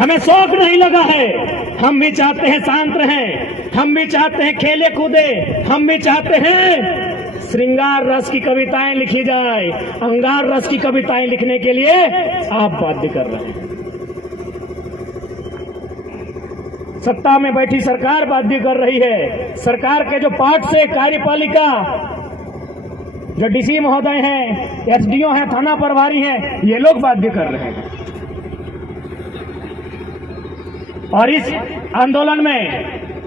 हमें शौक नहीं लगा है। हम भी चाहते हैं शांत रहें, हम भी चाहते हैं खेले कूदे, हम भी चाहते हैं श्रृंगार रस की कविताएं लिखी जाए। अंगार रस की कविताएं लिखने के लिए आप बाध्य कर रहे हैं। सत्ता में बैठी सरकार बाध्य कर रही है। सरकार के जो पार्ट से कार्यपालिका, जो डीसी महोदय हैं, एसडीओ हैं, थाना प्रभारी हैं, ये लोग बाध्य कर रहे हैं। और इस आंदोलन में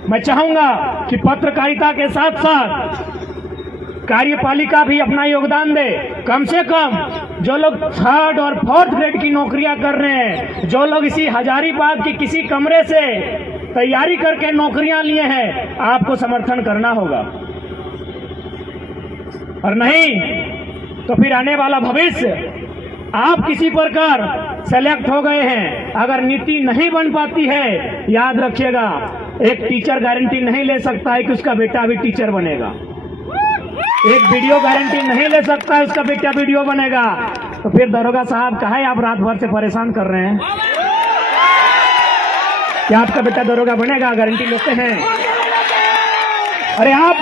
मैं चाहूंगा कि पत्रकारिता के साथ साथ कार्यपालिका भी अपना योगदान दे। कम से कम जो लोग 3rd और 4th ग्रेड की नौकरियां कर रहे हैं, जो लोग इसी हजारीबाग की किसी कमरे से तैयारी करके नौकरियां लिए हैं, आपको समर्थन करना होगा। और नहीं तो फिर आने वाला भविष्य, आप किसी प्रकार सेलेक्ट हो गए हैं, अगर नीति नहीं बन पाती है, याद रखिएगा, एक टीचर गारंटी नहीं ले सकता है कि उसका बेटा भी टीचर बनेगा। एक वीडियो गारंटी नहीं ले सकता है उसका बेटा वीडियो बनेगा। तो फिर दरोगा साहब काहे आप रात भर से परेशान कर रहे हैं? क्या आपका बेटा दरोगा बनेगा? गारंटी लेते हैं? अरे आप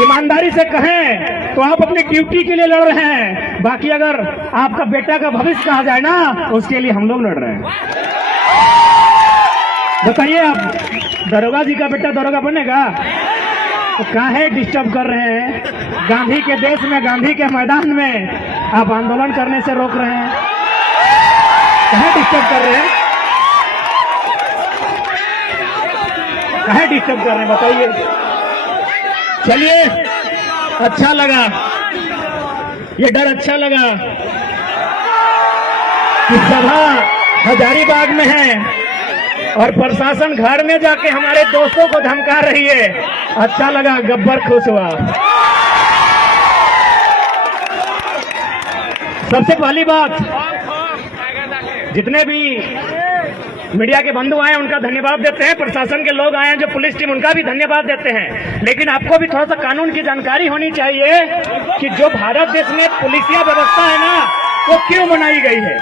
ईमानदारी से कहें तो आप अपनी ड्यूटी के लिए लड़ रहे हैं। बाकी अगर आपका बेटा का भविष्य कहा जाए ना, उसके लिए हम लोग लड़ रहे हैं। बताइए, आप दरोगा जी का बेटा दरोगा बनेगा? तो काहे डिस्टर्ब कर रहे हैं? गांधी के देश में, गांधी के मैदान में आप आंदोलन करने से रोक रहे हैं। काहे डिस्टर्ब कर रहे हैं? काहे डिस्टर्ब कर रहे हैं बताइए। चलिए, अच्छा लगा, ये डर अच्छा लगा कि सभा हजारीबाग में है और प्रशासन घर में जाके हमारे दोस्तों को धमका रही है। अच्छा लगा, गब्बर खुश हुआ। सबसे पहली बात, जितने भी मीडिया के बंधु आए उनका धन्यवाद देते हैं, प्रशासन के लोग आए हैं जो पुलिस टीम, उनका भी धन्यवाद देते हैं। लेकिन आपको भी थोड़ा सा कानून की जानकारी होनी चाहिए कि जो भारत देश में पुलिसिया व्यवस्था है ना, वो क्यों बनाई गई है।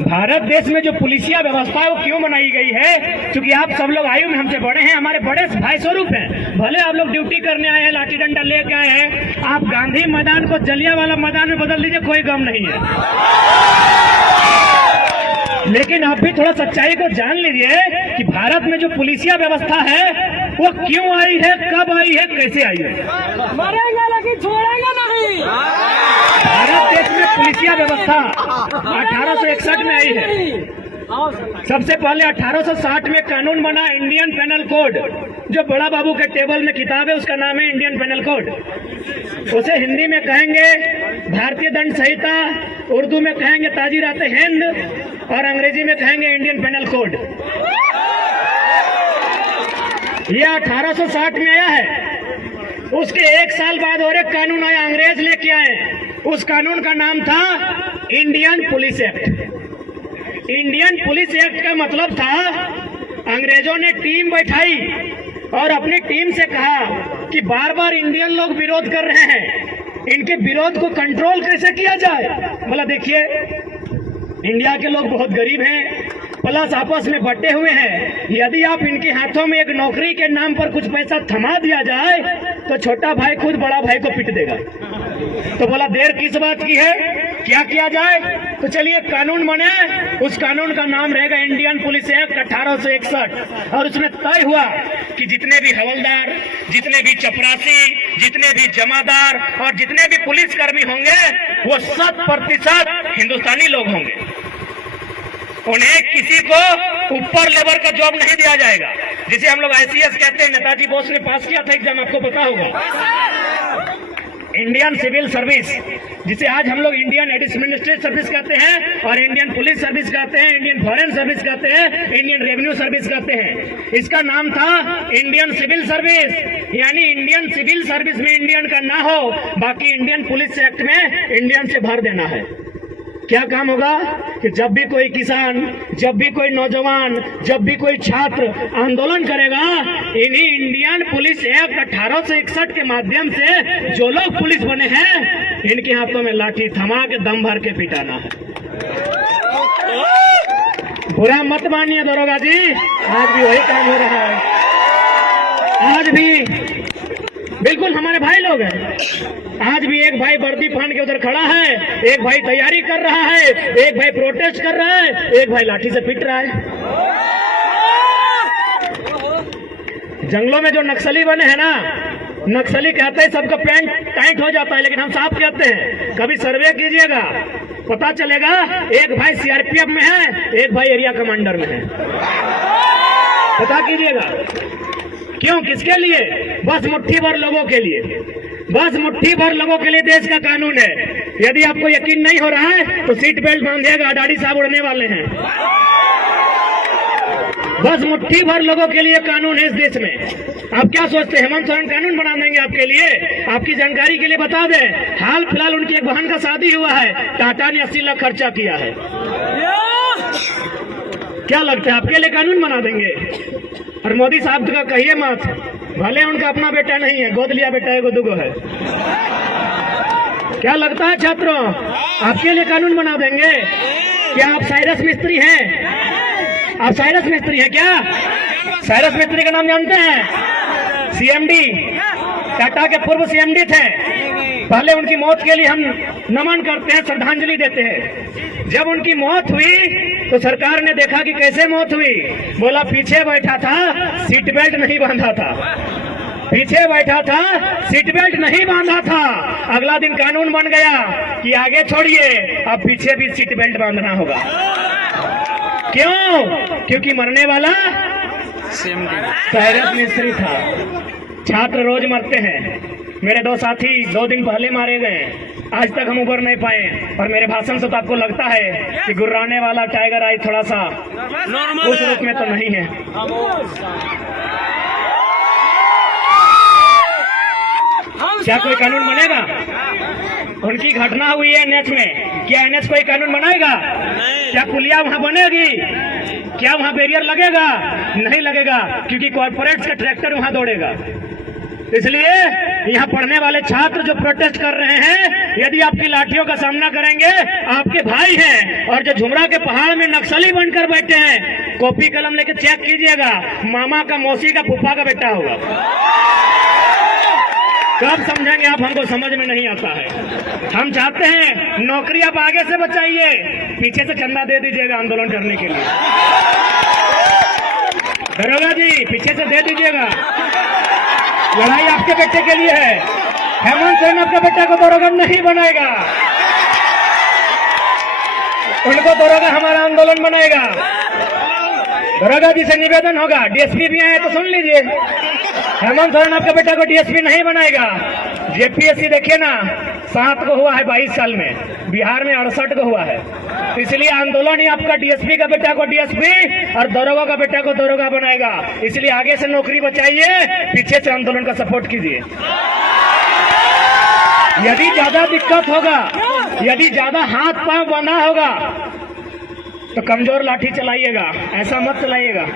भारत देश में जो पुलिसिया व्यवस्था है वो क्यों बनाई गई है? क्योंकि आप सब लोग आयु में हमसे बड़े हैं, हमारे बड़े भाई स्वरूप हैं। भले आप लोग ड्यूटी करने आए हैं, लाठी डंडा लेके आए हैं, आप गांधी मैदान को जलियांवाला मैदान में बदल दीजिए, कोई गम नहीं है। लेकिन आप भी थोड़ा सच्चाई को जान लीजिए कि भारत में जो पुलिसिया व्यवस्था है वो क्यों आई है, कब आई है, कैसे आई है। मरेंगे लेकिन छोड़ेंगे नहीं। भारत देश में पुलिसिया व्यवस्था 1861 में आई है। सबसे पहले 1860 में कानून बना इंडियन पेनल कोड, जो बड़ा बाबू के टेबल में किताब है उसका नाम है इंडियन पेनल कोड। उसे हिंदी में कहेंगे भारतीय दंड संहिता, उर्दू में कहेंगे ताजीरात हिंद और अंग्रेजी में कहेंगे इंडियन पेनल कोड। यह 1860 में आया है। उसके 1 साल बाद और एक कानून आया, अंग्रेज लेके आए। उस कानून का नाम था Indian police act. Indian police act का मतलब था, अंग्रेजों ने टीम बैठाई और अपनी टीम से कहा कि बार बार इंडियन लोग विरोध कर रहे हैं, इनके विरोध को कंट्रोल कैसे किया जाए। बोला देखिए, इंडिया के लोग बहुत गरीब हैं, प्लस आपस में बटे हुए हैं। यदि आप इनके हाथों में एक नौकरी के नाम पर कुछ पैसा थमा दिया जाए तो छोटा भाई खुद बड़ा भाई को पीट देगा। तो बोला देर किस बात की है, क्या किया जाए। तो चलिए कानून बने, उस कानून का नाम रहेगा इंडियन पुलिस एक्ट 1861। और उसमें तय हुआ कि जितने भी हवलदार, जितने भी चपरासी, जितने भी जमादार और जितने भी पुलिसकर्मी होंगे वो 100% हिंदुस्तानी लोग होंगे। उन्हें किसी को ऊपर लेवल का जॉब नहीं दिया जाएगा, जिसे हम लोग ICS कहते हैं। नेताजी बोस ने पास किया था एग्जाम, आपको पता होगा। इंडियन सिविल सर्विस, जिसे आज हम लोग इंडियन एडमिनिस्ट्रेटिव सर्विस कहते हैं और इंडियन पुलिस सर्विस कहते हैं, इंडियन फॉरेन सर्विस कहते हैं, इंडियन रेवेन्यू सर्विस कहते हैं। इसका नाम था इंडियन सिविल सर्विस। यानी इंडियन सिविल सर्विस में इंडियन का ना हो, बाकी इंडियन पुलिस एक्ट में इंडियन से भर देना है। क्या काम होगा कि जब भी कोई किसान, जब भी कोई नौजवान, जब भी कोई छात्र आंदोलन करेगा, इन्हीं इंडियन पुलिस एक्ट 1861 के माध्यम से जो लोग पुलिस बने हैं, इनके हाथों में लाठी थमा के दम भर के पिटाना है। बुरा मत मानिए दरोगा जी, आज भी वही काम हो रहा है। आज भी बिल्कुल हमारे भाई लोग हैं। आज भी एक भाई वर्दी पहन के उधर खड़ा है, एक भाई तैयारी कर रहा है, एक भाई प्रोटेस्ट कर रहा है, एक भाई लाठी से पीट रहा है। जंगलों में जो नक्सली बने हैं ना, नक्सली कहते हैं सबका पैंट टाइट हो जाता है, लेकिन हम साफ कहते हैं कभी सर्वे कीजिएगा, पता चलेगा एक भाई सीआरपीएफ में है, एक भाई एरिया कमांडर में है। पता कीजिएगा क्यों, किसके लिए? बस मुट्ठी भर लोगों के लिए, बस मुट्ठी भर लोगों के लिए देश का कानून है। यदि आपको यकीन नहीं हो रहा है तो सीट बेल्ट बांधिएगा, दाढ़ी साहब उड़ने वाले हैं। बस मुट्ठी भर लोगों के लिए कानून है इस देश में। आप क्या सोचते हैं हेमंत सोरेन कानून बना देंगे आपके लिए? आपकी जानकारी के लिए बता दें, हाल फिलहाल उनकी एक बहन का शादी हुआ है, टाटा ने 80 लाख खर्चा किया है। क्या लगता है आपके लिए कानून बना देंगे? और मोदी साहब का कहिए मत, भले उनका अपना बेटा नहीं है, गोद लिया बेटा है, दुगो है। क्या लगता है छात्रों, आपके लिए कानून बना देंगे? क्या आप साइरस मिस्त्री हैं? आप साइरस मिस्त्री हैं क्या? साइरस मिस्त्री का नाम जानते हैं? सीएमडी, टाटा के पूर्व सीएमडी थे। पहले उनकी मौत के लिए हम नमन करते हैं, श्रद्धांजलि देते हैं। जब उनकी मौत हुई तो सरकार ने देखा कि कैसे मौत हुई, बोला पीछे बैठा था, सीट बेल्ट नहीं बांधा था, पीछे बैठा था, सीट बेल्ट नहीं बांधा था। अगला दिन कानून बन गया कि आगे छोड़िए, अब पीछे भी सीट बेल्ट बांधना होगा। क्यों? क्योंकि मरने वाला साइरस मिस्त्री था। छात्र रोज मरते हैं। मेरे 2 साथी 2 दिन पहले मारे गए, आज तक हम उबर नहीं पाए। और मेरे भाषण से तो आपको लगता है कि गुर्राने वाला टाइगर आई थोड़ा सा उस रूप में तो नहीं है। क्या कोई कानून बनेगा? उनकी घटना हुई है एनएच में, क्या एनएच कोई कानून बनाएगा? क्या पुलिया वहां बनेगी? क्या वहां बैरियर लगेगा? नहीं लगेगा, क्योंकि कॉर्पोरेट्स का ट्रैक्टर वहां दौड़ेगा। इसलिए यहाँ पढ़ने वाले छात्र जो प्रोटेस्ट कर रहे हैं, यदि आपकी लाठियों का सामना करेंगे, आपके भाई हैं। और जो झुमरा के पहाड़ में नक्सली बनकर बैठे हैं, कॉपी कलम लेके चेक कीजिएगा, मामा का, मौसी का, फूफा का बेटा होगा। कब समझेंगे आप? हमको समझ में नहीं आता है। हम चाहते हैं नौकरी आप आगे से बचाइए, पीछे से चंदा दे दीजिएगा आंदोलन करने के लिए। दरोगा जी पीछे से दे दीजिएगा, लड़ाई आपके बेटे के लिए है। हेमंत सोरेन आपके बेटा को दरोगा नहीं बनाएगा, उनको दरोगा हमारा आंदोलन बनाएगा। दरोगा जी से निवेदन होगा, डीएसपी भी आए तो सुन लीजिए, हेमंत सोरेन आपके बेटा को डीएसपी नहीं बनाएगा। जेपीएससी देखिए ना, 7 को हुआ है 22 साल में, बिहार में 68 को हुआ है। तो इसलिए आंदोलन ही आपका डीएसपी का बेटा को डीएसपी और दरोगा का बेटा को दरोगा बनाएगा। इसलिए आगे से नौकरी बचाइए, पीछे से आंदोलन का सपोर्ट कीजिए। यदि ज्यादा दिक्कत होगा, यदि ज्यादा हाथ पांव बंधा होगा तो कमजोर लाठी चलाइएगा, ऐसा मत चलाइएगा।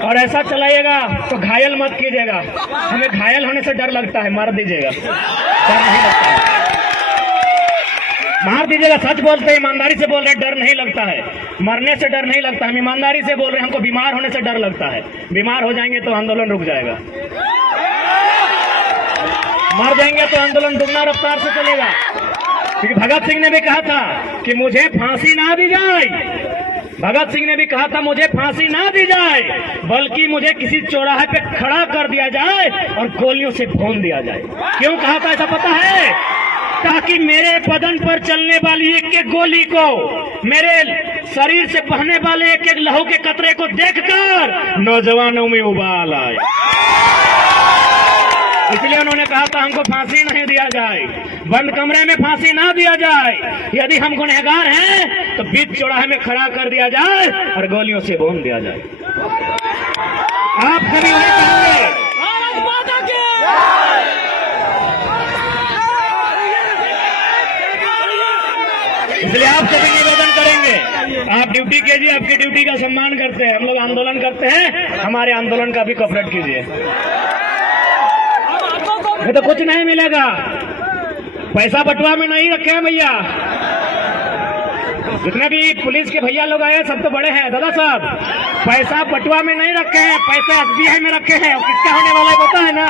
और ऐसा चलाइएगा तो घायल मत कीजिएगा। हमें घायल होने से डर लगता है, मार दीजिएगा, डर नहीं लगता है। मार दीजिएगा, सच बोलते हैं, ईमानदारी से बोल रहे हैं, डर नहीं लगता है। मरने से डर नहीं लगता है, हम ईमानदारी से बोल रहे हैं। हमको बीमार होने से डर लगता है, बीमार हो जाएंगे तो आंदोलन रुक जाएगा, मर जाएंगे तो आंदोलन दुगना रफ्तार से चलेगा। क्योंकि भगत सिंह ने भी कहा था कि मुझे फांसी ना दी जाए, भगत सिंह ने भी कहा था मुझे फांसी ना दी जाए, बल्कि मुझे किसी चौराहे पे खड़ा कर दिया जाए और गोलियों से भून दिया जाए। क्यों कहा था ऐसा पता है? ताकि मेरे बदन पर चलने वाली एक एक गोली को, मेरे शरीर से बहने वाले एक एक लहू के कतरे को देखकर नौजवानों में उबाल आए। इसलिए उन्होंने कहा था हमको फांसी नहीं दिया जाए, बंद कमरे में फांसी ना दिया जाए। यदि हम गुनहगार हैं तो बीच चौराहे में खड़ा कर दिया जाए और गोलियों से भून दिया जाए। आप सभी वही कहेंगे, इसलिए आप सभी निवेदन करेंगे, आप ड्यूटी कीजिए, आपकी ड्यूटी का सम्मान करते हैं। हम लोग आंदोलन करते हैं, हमारे आंदोलन का भी कवरेज कीजिए। नहीं तो कुछ नहीं मिलेगा, पैसा बटुआ में नहीं रखे हैं भैया। जितने भी पुलिस के भैया लोग आए सब तो बड़े हैं। दादा साहब, पैसा पटुआ में नहीं रखे हैं, पैसा SBI में रखे हैं। किसका होने वाला है पता है ना?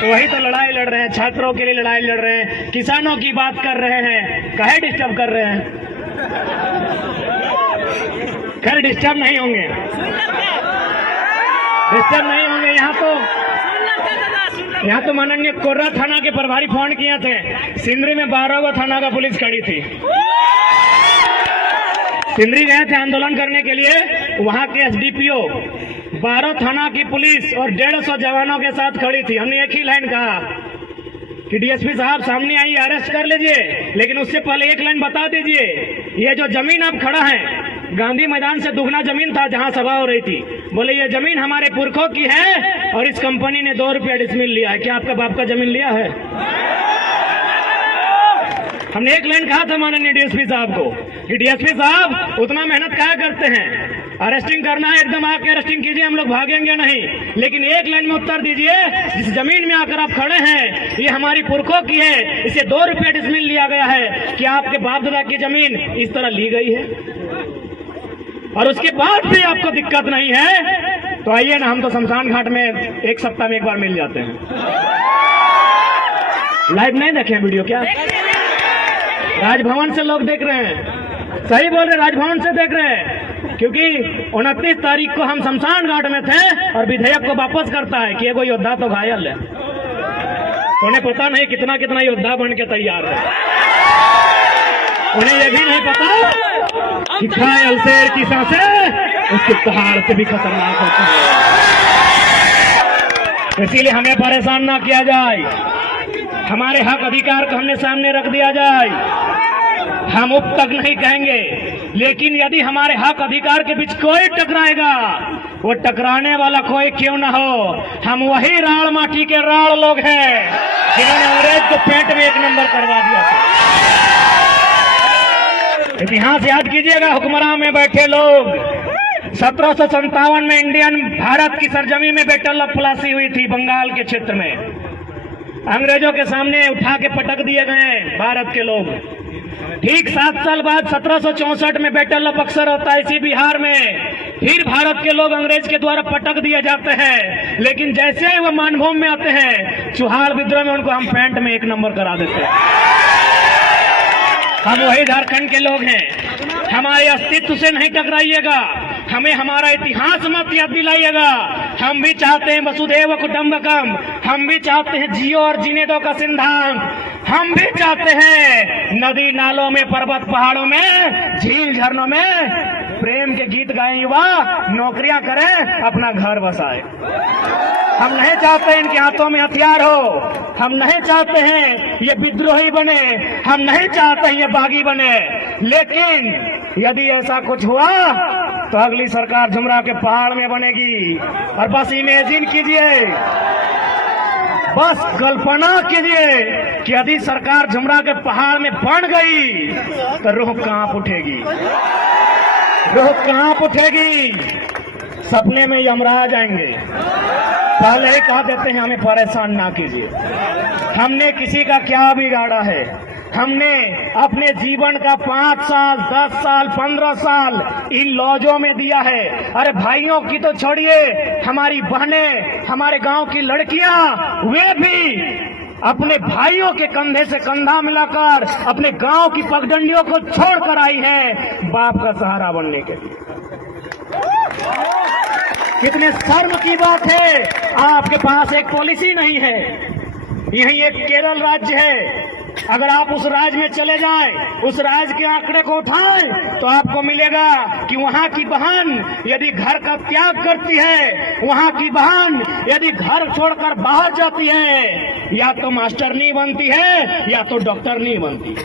तो वही तो लड़ाई लड़ रहे हैं, छात्रों के लिए लड़ाई लड़ रहे हैं, किसानों की बात कर रहे हैं। काहे डिस्टर्ब कर रहे हैं? खैर डिस्टर्ब नहीं होंगे, डिस्टर्ब नहीं होंगे। यहाँ तो माननीय कोर्रा थाना के प्रभारी फोन किए थे। सिंदरी में 12 थाना का पुलिस खड़ी थी। सिंदरी गए थे आंदोलन करने के लिए, वहां के SDPO 12 थाना की पुलिस और 150 जवानों के साथ खड़ी थी। हमने एक ही लाइन कहा कि DSP साहब सामने आइए, अरेस्ट कर लीजिए, लेकिन उससे पहले एक लाइन बता दीजिए, ये जो जमीन आप खड़ा है गांधी मैदान से दुगना जमीन था जहां सभा हो रही थी। बोले ये जमीन हमारे पुरखों की है और इस कंपनी ने 2 रुपया डिसमिल लिया है। क्या आपका बाप का जमीन लिया है? हमने एक लाइन कहा था माननीय DSP साहब को कि DSP साहब उतना मेहनत क्या करते हैं, अरेस्टिंग करना है एकदम आके अरेस्टिंग कीजिए, हम लोग भागेंगे नहीं, लेकिन एक लाइन में उत्तर दीजिए, जिस जमीन में आकर आप खड़े हैं ये हमारी पुरखों की है, इसे 2 रुपया डिसमिल लिया गया है। क्या आपके बाप दादा की जमीन इस तरह ली गई है और उसके बाद भी आपको दिक्कत नहीं है? तो आइए ना, हम तो शमशान घाट में 1 सप्ताह में एक बार मिल जाते हैं। लाइव नहीं देखे वीडियो? क्या राजभवन से लोग देख रहे हैं? सही बोल रहे, राजभवन से देख रहे हैं, क्योंकि 29 तारीख को हम शमशान घाट में थे और विधेयक को वापस करता है कि एगो योद्धा तो घायल है। उन्हें पता नहीं कितना कितना योद्धा बन के तैयार है। उन्हें यह भी नहीं पता कि घायल शेर की सांसें उसके पहाड़ से भी खतरनाक होती है। इसीलिए हमें परेशान ना किया जाए, हमारे हक अधिकार को हमने सामने रख दिया जाए। हम उप तक नहीं कहेंगे, लेकिन यदि हमारे हक अधिकार के बीच कोई टकराएगा, वो टकराने वाला कोई क्यों ना हो, हम वही राड़ माटी के राड़ लोग हैं जिन्होंने अंग्रेज को पेट में 1 नंबर करवा दिया था। इतिहास याद कीजिएगा, हुक्मरान में बैठे लोग 1757 में इंडियन भारत की सरजमी में बैटल ऑफ प्लासी हुई थी, बंगाल के क्षेत्र में। अंग्रेजों के सामने उठा के पटक दिए गए भारत के लोग। ठीक 7 साल बाद 1764 में बैटल ऑफ बक्सर होता है इसी बिहार में। फिर भारत के लोग अंग्रेज के द्वारा पटक दिए जाते हैं, लेकिन जैसे ही वो मानभूमि में आते हैं, चुहार विद्रोह में उनको हम पैंट में 1 नंबर करा देते हैं। हम वही झारखंड के लोग हैं। हमारे अस्तित्व से नहीं टकराइएगा, हमें हमारा इतिहास मत याद दिलाइएगा। हम भी चाहते हैं वसुधैव कुटुंबकम, हम भी चाहते हैं जियो और जीने दो का सिद्धांत, हम भी चाहते हैं नदी नालों में, पर्वत पहाड़ों में, झील झरनों में प्रेम के गीत गाएं युवा, नौकरियां करें, अपना घर बसाए। हम नहीं चाहते इनके हाथों में हथियार हो, हम नहीं चाहते हैं ये विद्रोही बने, हम नहीं चाहते हैं ये बागी बने। लेकिन यदि ऐसा कुछ हुआ तो अगली सरकार झुमरा के पहाड़ में बनेगी। और बस इमेजिन कीजिए, बस कल्पना कीजिए कि यदि सरकार झुमरा के पहाड़ में बन गई तो रूह कांप उठेगी, रूह कांप उठेगी। सपने में यमराज आएंगे। पहले ही कह देते हैं हमें परेशान ना कीजिए। हमने किसी का क्या बिगाड़ा है? हमने अपने जीवन का 5 साल, 10 साल, 15 साल इन लॉजों में दिया है। अरे भाइयों की तो छोड़िए, हमारी बहनें, हमारे गांव की लड़कियां, वे भी अपने भाइयों के कंधे से कंधा मिलाकर अपने गांव की पगडंडियों को छोड़कर आई हैं बाप का सहारा बनने के लिए। कितने शर्म की बात है, आपके पास एक पॉलिसी नहीं है। यही एक केरल राज्य है, अगर आप उस राज्य में चले जाएं, उस राज्य के आंकड़े को उठाएं तो आपको मिलेगा कि वहां की बहन यदि घर का त्याग करती है, वहां की बहन यदि घर छोड़कर बाहर जाती है, या तो मास्टरनी बनती है या तो डॉक्टरनी बनती है।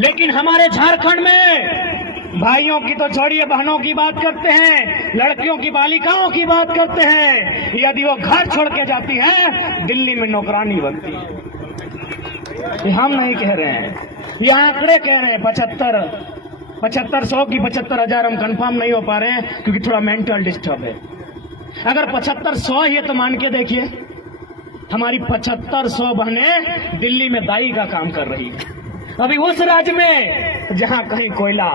लेकिन हमारे झारखंड में भाइयों की तो छोड़िए, बहनों की बात करते हैं, लड़कियों की, बालिकाओं की बात करते हैं, यदि वो घर छोड़ के जाती है दिल्ली में नौकरानी बनती है। ये हम नहीं कह रहे हैं, ये आंकड़े कह रहे हैं। 7500 की 75,000 हम कंफर्म नहीं हो पा रहे हैं क्योंकि थोड़ा मेंटल डिस्टर्ब है। अगर 7500 ही है तो मान के देखिए, हमारी 7500 बहनें दिल्ली में दाई का काम कर रही है। अभी उस राज्य में जहां कहीं कोयला,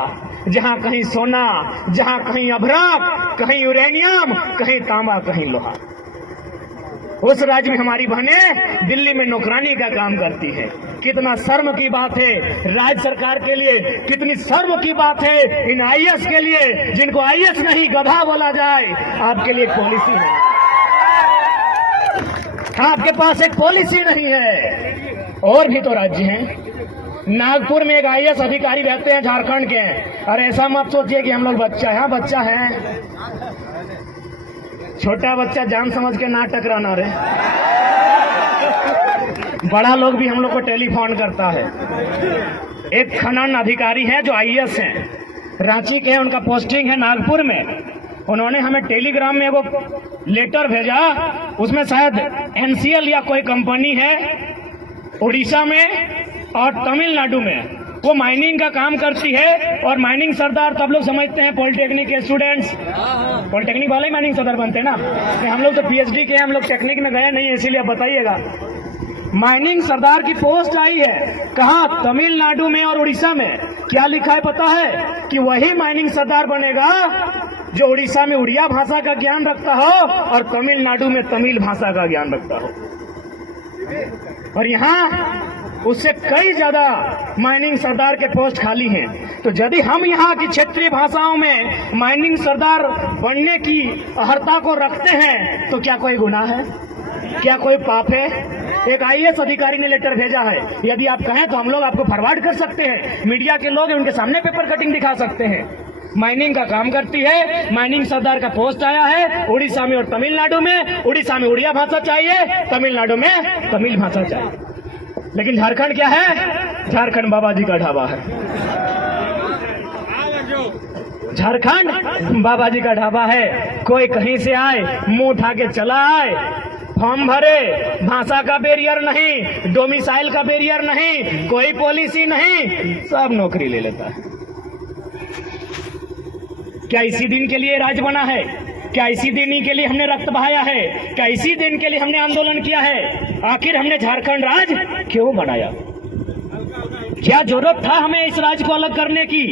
जहां कहीं सोना, जहां कहीं अभ्रक, कहीं यूरेनियम, कहीं तांबा, कहीं लोहा, उस राज्य में हमारी बहनें दिल्ली में नौकरानी का काम करती है। कितना शर्म की बात है राज्य सरकार के लिए, कितनी शर्म की बात है इन आईएएस के लिए, जिनको आईएएस नहीं गधा बोला जाए। आपके लिए एक पॉलिसी है, आपके पास एक पॉलिसी नहीं है। और भी तो राज्य हैं, नागपुर में एक आईएएस अधिकारी रहते हैं, झारखंड के हैं। अरे ऐसा मत सोचिए कि हम लोग बच्चा है, बच्चा है, छोटा बच्चा जान समझ के ना टकराना रे। बड़ा लोग भी हम लोग को टेलीफोन करता है। एक खनन अधिकारी है जो आईएएस हैं, रांची के हैं, उनका पोस्टिंग है नागपुर में। उन्होंने हमें टेलीग्राम में वो लेटर भेजा, उसमें शायद एनसीएल या कोई कंपनी है उड़ीसा में और तमिलनाडु में, वो माइनिंग का काम करती है। और माइनिंग सरदार तब लोग समझते हैं पॉलिटेक्निक के स्टूडेंट्स, पॉलिटेक्निक वाले ही माइनिंग सरदार बनते हैं ना। हम लोग तो पीएचडी के हैं, हम लोग टेक्निक में गए नहीं, इसीलिए आप बताइएगा। माइनिंग सरदार की पोस्ट आई है, कहाँ? तमिलनाडु में और उड़ीसा में। क्या लिखा है पता है? कि वही माइनिंग सरदार बनेगा जो उड़ीसा में उड़िया भाषा का ज्ञान रखता हो और तमिलनाडु में तमिल भाषा का ज्ञान रखता हो। और यहाँ उससे कई ज्यादा माइनिंग सरदार के पोस्ट खाली हैं। तो यदि हम यहाँ की क्षेत्रीय भाषाओं में माइनिंग सरदार बनने की अहर्ता को रखते हैं तो क्या कोई गुनाह है? क्या कोई पाप है? एक आईएएस अधिकारी ने लेटर भेजा है, यदि आप कहें तो हम लोग आपको फॉरवर्ड कर सकते हैं। मीडिया के लोग हैं, उनके सामने पेपर कटिंग दिखा सकते हैं। माइनिंग का काम करती है, माइनिंग सरदार का पोस्ट आया है उड़ीसा में और तमिलनाडु में। उड़ीसा में उड़िया भाषा चाहिए, तमिलनाडु में तमिल भाषा चाहिए। लेकिन झारखंड क्या है? झारखंड बाबा जी का ढाबा है। झारखंड बाबा जी का ढाबा है। कोई कहीं से आए, मुंह उठा के चला आए, फॉर्म भरे, भाषा का बैरियर नहीं, डोमिसाइल का बैरियर नहीं, कोई पॉलिसी नहीं, सब नौकरी ले लेता है। क्या इसी दिन के लिए राज्य बना है? क्या इसी दिन ही के लिए हमने रक्त बहाया है? क्या इसी दिन के लिए हमने आंदोलन किया है? आखिर हमने झारखंड राज्य क्यों बनाया? क्या जरूरत था हमें इस राज्य को अलग करने की?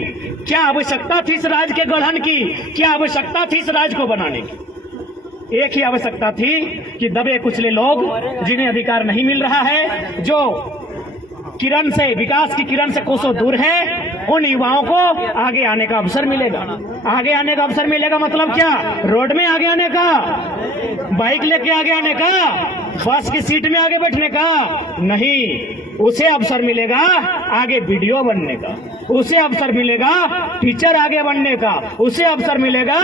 क्या आवश्यकता थी इस राज्य के गठन की? क्या आवश्यकता थी इस राज्य को बनाने की? एक ही आवश्यकता थी कि दबे कुचले लोग, जिन्हें अधिकार नहीं मिल रहा है, जो किरण से, विकास की किरण से कोसों दूर है, उन युवाओं को आगे आने का अवसर मिलेगा। आगे आने का अवसर मिलेगा मतलब क्या? रोड में आगे आने का, बाइक लेके आगे आने का, बस की सीट में आगे बैठने का नहीं। उसे अवसर मिलेगा आगे वीडियो बनने का, उसे अवसर मिलेगा टीचर आगे बनने का, उसे अवसर मिलेगा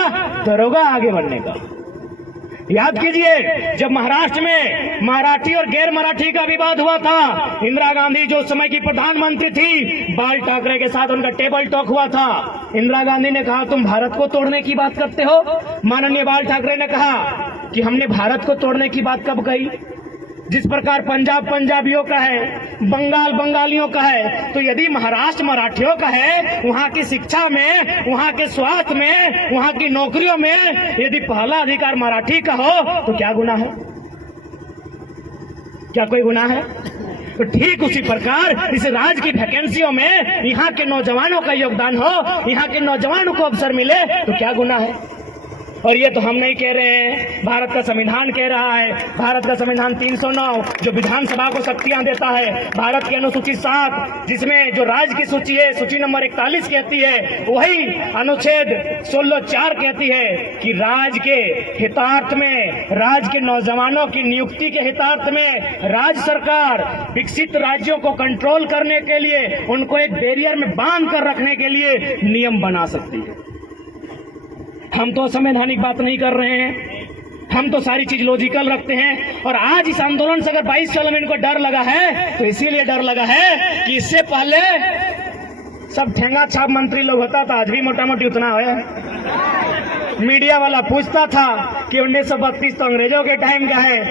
दरोगा आगे बनने का। याद कीजिए, जब महाराष्ट्र में मराठी और गैर मराठी का विवाद हुआ था, इंदिरा गांधी जो उस समय की प्रधानमंत्री थी, बाल ठाकरे के साथ उनका टेबल टॉक हुआ था। इंदिरा गांधी ने कहा, तुम भारत को तोड़ने की बात करते हो? माननीय बाल ठाकरे ने कहा कि हमने भारत को तोड़ने की बात कब कही? जिस प्रकार पंजाब पंजाबियों का है, बंगाल बंगालियों का है, तो यदि महाराष्ट्र मराठियों का है, वहाँ की शिक्षा में, वहाँ के स्वास्थ्य में, वहाँ की नौकरियों में यदि पहला अधिकार मराठी का हो तो क्या गुनाह है? क्या कोई गुनाह है? तो ठीक उसी प्रकार इस राज्य की वैकेंसियों में यहाँ के नौजवानों का योगदान हो, यहाँ के नौजवानों को अवसर मिले तो क्या गुनाह है? और ये तो हम नहीं कह रहे हैं, भारत का संविधान कह रहा है। भारत का संविधान 309 जो विधानसभा को शक्तियां देता है, भारत की अनुसूची 7 जिसमें जो राज्य की सूची है, सूची नंबर 41 कहती है, वही अनुच्छेद 16(4) कहती है कि राज्य के हितार्थ में, राज्य के नौजवानों की नियुक्ति के हितार्थ में राज्य सरकार विकसित राज्यों को कंट्रोल करने के लिए, उनको एक बैरियर में बांध कर रखने के लिए नियम बना सकती है। हम तो संवैधानिक बात नहीं कर रहे हैं, हम तो सारी चीज लॉजिकल रखते हैं। और आज इस आंदोलन से अगर 22 साल में इनको डर लगा है तो इसीलिए डर लगा है कि इससे पहले सब ठेंगा छाप मंत्री लोग होता था, आज भी मोटा मोटी उतना है। मीडिया वाला पूछता था कि 1932 तो अंग्रेजों के टाइम का है,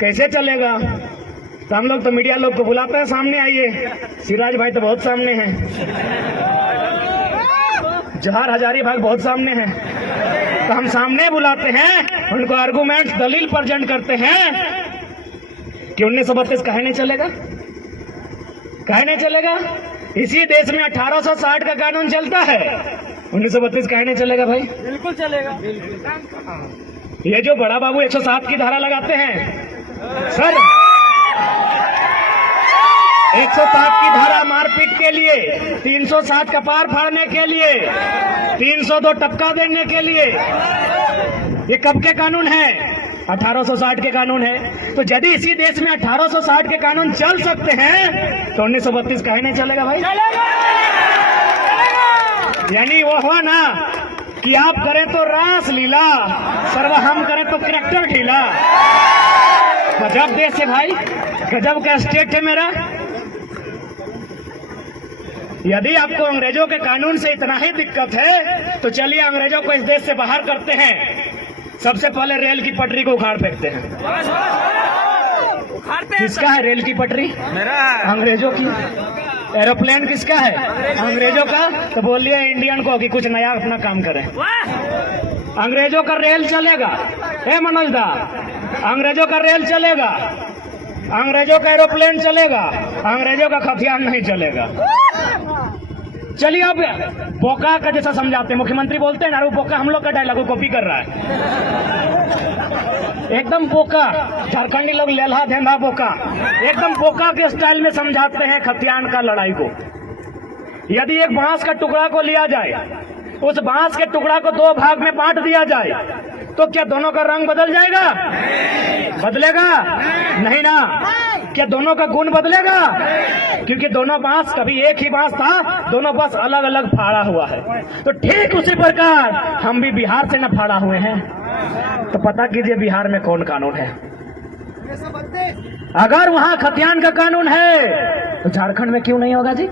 कैसे चलेगा? तो हम लोग तो मीडिया लोग को बुलाते हैं, सामने आइए। सिराज भाई तो बहुत सामने हैं, जहार हजारी भाग बहुत सामने हैं, तो हम सामने बुलाते हैं, उनको आर्गुमेंट दलील प्रेजेंट करते हैं कि 1932 कहे नहीं चलेगा, कहे नहीं चलेगा। इसी देश में 1860 का कानून चलता है, 1932 काहे नहीं चलेगा भाई? बिल्कुल चलेगा। ये जो बड़ा बाबू 107 की धारा लगाते हैं सर, 107 की धारा मारपीट के लिए, 307 कपार फाड़ने के लिए, 302 टपका देने के लिए, ये कब के कानून है? 1860 के कानून है। तो यदि इसी देश में 1860 के कानून चल सकते हैं तो 1932 काहे नहीं चलेगा भाई? यानी वो हुआ ना कि आप करें तो रास लीला, सर्व हम करें तो करैक्टर ढीला। गजब देश है भाई, गजब का स्टेट है मेरा। यदि आपको अंग्रेजों के कानून से इतना ही दिक्कत है तो चलिए अंग्रेजों को इस देश से बाहर करते हैं। सबसे पहले रेल की पटरी को उखाड़ फेंकते हैं। किसका है रेल की पटरी? मेरा। अंग्रेजों की। एरोप्लेन किसका है? अंग्रेजों का। तो बोलिए इंडियन को कि कुछ नया अपना काम करें। अंग्रेजों का रेल चलेगा, हे मनोज दा, अंग्रेजों का रेल चलेगा, अंग्रेजों का एरोप्लेन चलेगा, अंग्रेजों का हथियार नहीं चलेगा। चलिए अब बोका का जैसा समझाते हैं, मुख्यमंत्री बोलते हैं ना, वो बोका हम लोग का डायलॉग कॉपी कर रहा है। एकदम बोका, झारखंडी लोग लेल्हा धेंधा बोका, एकदम बोका के स्टाइल में समझाते हैं खतियान का लड़ाई को। यदि एक बांस का टुकड़ा को लिया जाए, उस बांस के टुकड़ा को दो भाग में बांट दिया जाए, तो क्या दोनों का रंग बदल जाएगा? बदलेगा नहीं ना। क्या दोनों का गुण बदलेगा? क्योंकि दोनों बांस कभी एक ही बांस था, दोनों बस अलग अलग फाड़ा हुआ है। तो ठीक उसी प्रकार हम भी बिहार से न फाड़ा हुए हैं। तो पता कीजिए बिहार में कौन कानून है। अगर वहां खतियान का कानून है तो झारखंड में क्यों नहीं होगा जी?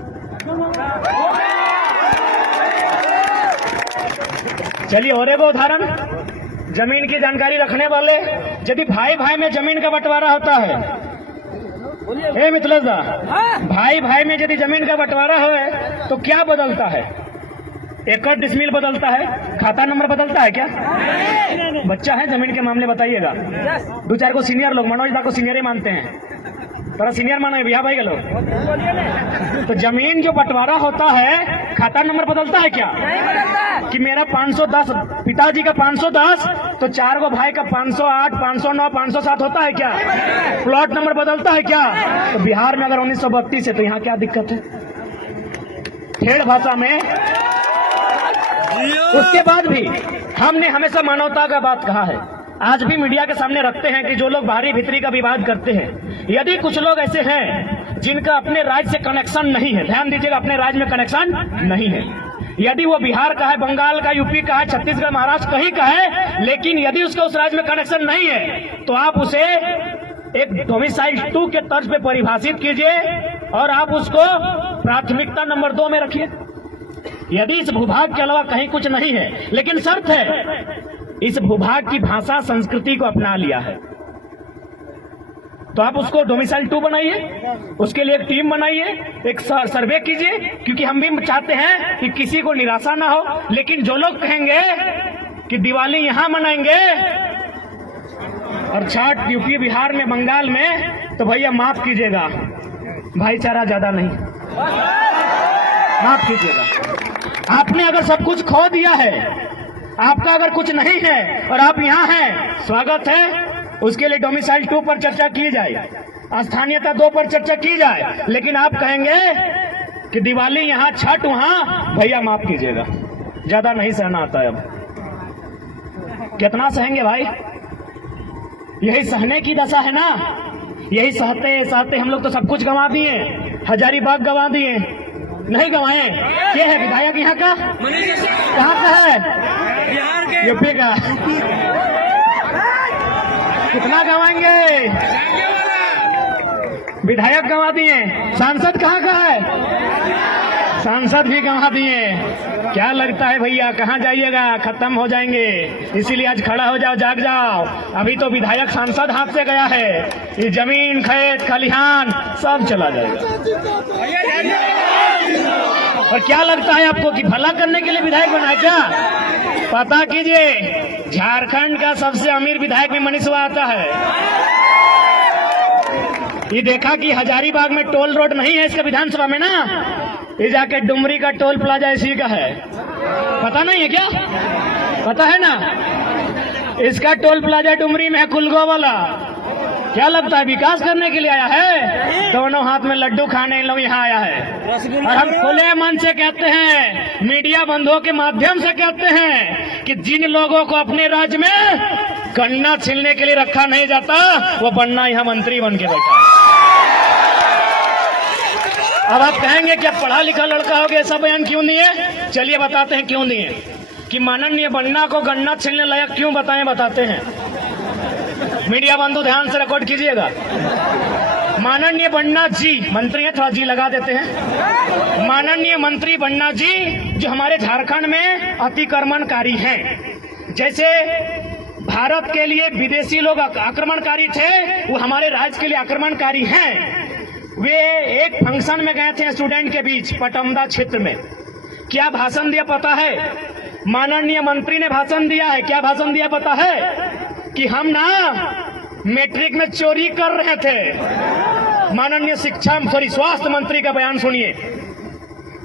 चलिए और एक उदाहरण, जमीन की जानकारी रखने वाले, यदि भाई भाई में जमीन का बंटवारा होता है, हे मिथिलेश दा, भाई भाई में यदि जमीन का बंटवारा हो तो क्या बदलता है? एकड़ डिसमिल बदलता है, खाता नंबर बदलता है क्या? बच्चा है जमीन के मामले बताइएगा। दो चार को सीनियर लोग, मनोज दा को सीनियर ही मानते हैं, थोड़ा सीनियर मानो है भैया भाई के लोग। तो जमीन जो बंटवारा होता है, खाता नंबर बदलता है क्या? कि मेरा 510, पिताजी का 510, तो चार को भाई का 508, 509, 507 होता है क्या? प्लॉट नंबर बदलता है क्या? तो बिहार में अगर 1932 है तो यहाँ क्या दिक्कत है? ठेठ भाषा में। उसके बाद भी हमने हमेशा मानवता का बात कहा है, आज भी मीडिया के सामने रखते हैं कि जो लोग बाहरी भीतरी का विवाद करते हैं, यदि कुछ लोग ऐसे हैं जिनका अपने राज्य से कनेक्शन नहीं है, ध्यान दीजिएगा, अपने राज्य में कनेक्शन नहीं है, यदि वो बिहार का है, बंगाल का, यूपी का है, छत्तीसगढ़, महाराष्ट्र कहीं का है, लेकिन यदि उसका उस राज्य में कनेक्शन नहीं है तो आप उसे एक डोमिसाइल 2 के तर्ज पे परिभाषित कीजिए और आप उसको प्राथमिकता नंबर 2 में रखिए। यदि इस भूभाग के अलावा कहीं कुछ नहीं है, लेकिन शर्त है इस भूभाग की भाषा संस्कृति को अपना लिया है, तो आप उसको डोमिसाइल 2 बनाइए, उसके लिए एक टीम बनाइए, एक सर्वे कीजिए, क्योंकि हम भी चाहते हैं कि किसी को निराशा ना हो। लेकिन जो लोग कहेंगे कि दिवाली यहां मनाएंगे और छठ यूपी, बिहार में, बंगाल में, तो भैया माफ कीजिएगा, भाईचारा ज्यादा नहीं, माफ कीजिएगा। आपने अगर सब कुछ खो दिया है, आपका अगर कुछ नहीं है और आप यहाँ हैं, स्वागत है, उसके लिए डोमिसाइल 2 पर चर्चा की जाए, स्थानीयता 2 पर चर्चा की जाए। लेकिन आप कहेंगे कि दिवाली यहाँ, छठ वहाँ, भैया माफ कीजिएगा, ज्यादा नहीं सहना आता है। अब कितना सहेंगे भाई? यही सहने की दशा है ना। यही सहते सहते हम लोग तो सब कुछ गंवा दिए, हजारीबाग गंवा दिए, नहीं गंवाए। ये है विधायक यहाँ का, कहाँ का है? यूपी का। कितना गंवाएंगे? विधायक गंवा दिए, सांसद कहाँ का है? सांसद भी गंवा दिए। क्या लगता है भैया कहाँ जाइएगा? खत्म हो जाएंगे। इसीलिए आज खड़ा हो जाओ, जाग जाओ। अभी तो विधायक सांसद हाथ से गया है, ये जमीन, खेत, खलिहान सब चला जाएगा। और क्या लगता है आपको कि भला करने के लिए विधायक बनाया क्या? पता कीजिए, झारखंड का सबसे अमीर विधायक में मनीषवा आता है। ये देखा कि हजारीबाग में टोल रोड नहीं है इसका विधानसभा में ना, ये जाके डुमरी का टोल प्लाजा इसी का है, पता नहीं है क्या? पता है ना? इसका टोल प्लाजा डुमरी में है, कुलगो वाला। क्या लगता है विकास करने के लिए आया है? दोनों हाथ में लड्डू खाने इन लोग यहाँ आया है। और हम खुले मन से कहते हैं, मीडिया बंधुओं के माध्यम से कहते हैं कि जिन लोगों को अपने राज्य में गन्ना छीलने के लिए रखा नहीं जाता, वो बनना यहाँ मंत्री बन के बैठा है। अब आप कहेंगे कि अब पढ़ा लिखा लड़का हो गया, ऐसा बयान क्यों दिए? चलिए बताते हैं क्यों दिए। कि माननीय बन्ना को गन्ना छीलने लायक क्यों बताते हैं। मीडिया बंधु ध्यान से रिकॉर्ड कीजिएगा। माननीय बन्ना जी, मंत्री है, थोड़ा जी लगा देते हैं। माननीय मंत्री बन्ना जी जो हमारे झारखंड में अतिक्रमणकारी हैं, जैसे भारत के लिए विदेशी लोग आक्रमणकारी थे, वो हमारे राज्य के लिए आक्रमणकारी हैं। वे एक फंक्शन में गए थे स्टूडेंट के बीच, पटमदा क्षेत्र में। क्या भाषण दिया पता है? माननीय मंत्री ने भाषण दिया है। क्या भाषण दिया पता है? कि हम ना मैट्रिक में चोरी कर रहे थे। माननीय स्वास्थ्य मंत्री का बयान सुनिए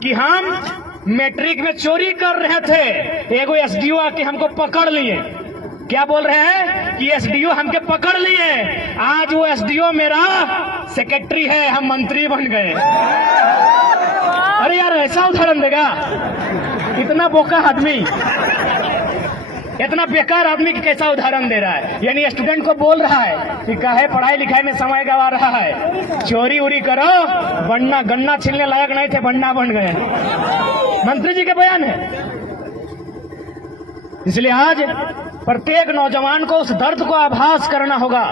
कि हम मैट्रिक में चोरी कर रहे थे। एगो एसडीओ आके हमको पकड़ लिए। क्या बोल रहे हैं? कि एसडीओ हमके पकड़ लिए। आज वो एसडीओ मेरा सेक्रेटरी है, हम मंत्री बन गए। अरे यार, ऐसा उदाहरण देगा? इतना बोका आदमी, इतना बेकार आदमी की कैसा उदाहरण दे रहा है? यानी स्टूडेंट को बोल रहा है कि काहे पढ़ाई लिखाई में समय गवा रहा है, चोरी उरी करो, बनना गन्ना छीलने लायक नहीं थे, बनना बन गए। मंत्री जी के बयान है। इसलिए आज प्रत्येक नौजवान को उस दर्द को आभास करना होगा,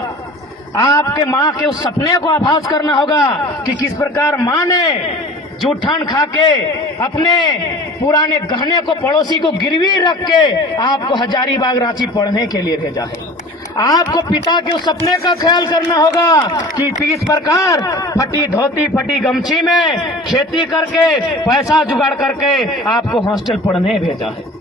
आपके माँ के उस सपने को आभास करना होगा कि किस प्रकार माँ ने जूठन खा के अपने पुराने गहने को पड़ोसी को गिरवी रख के आपको हजारीबाग रांची पढ़ने के लिए भेजा है। आपको पिता के उस सपने का ख्याल करना होगा कि किस प्रकार फटी धोती फटी गमछी में खेती करके पैसा जुगाड़ करके आपको हॉस्टल पढ़ने भेजा है।